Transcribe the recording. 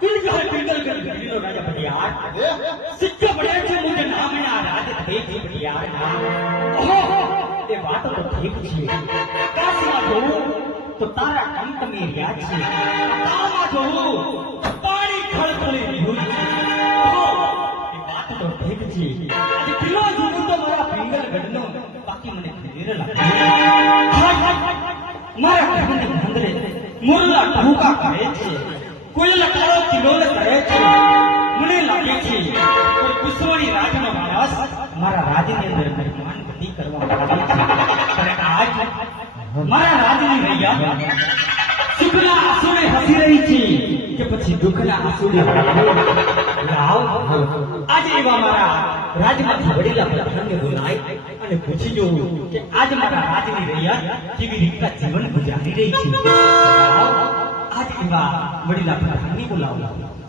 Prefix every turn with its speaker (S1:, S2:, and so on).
S1: તું જો પિંગલ કર ગલીલો રાજા બડિયાર સિક્કા પડ્યા છે મુજે નામના રાજ થઈ છે બડિયાર નામ. ઓહો એ વાત તો ઠીક છે. આકાશમાં જોઉં તો તારા કંક મેર્યા છે. તામાં જોઉં પાણી ખળખળી રહ્યું છે. વાત તો ઠીક છે. આજે પેલો જોઉં તો મારા પિંગલ ગઢનો બાકી મને ખબર લાગે. મારા ઘરની અંદરે મુરલા ટહુકા કરે છે. કોઈ લકારો કિલોલ કરે છે? મને લાગે છે કોઈ કુસવાણી રાજનો માણસ મારા રાજની અંદર મહેમાન ગતિ કરવા માંગે છે. અને આજ મારા રાજની મૈયા સુખના આંસુને હસી રહી છે કે પછી દુઃખના આંસુને લાવ. આજે એવા મારા રાજમાંથી વડેલા પ્રધાનને બોલાય અને પૂછી જોઉં કે આજ મારા રાજની રૈયા કેવી રીતના જીવન ગુજારી રહી છે. વડીલા પ્રધાનને બોલાવો.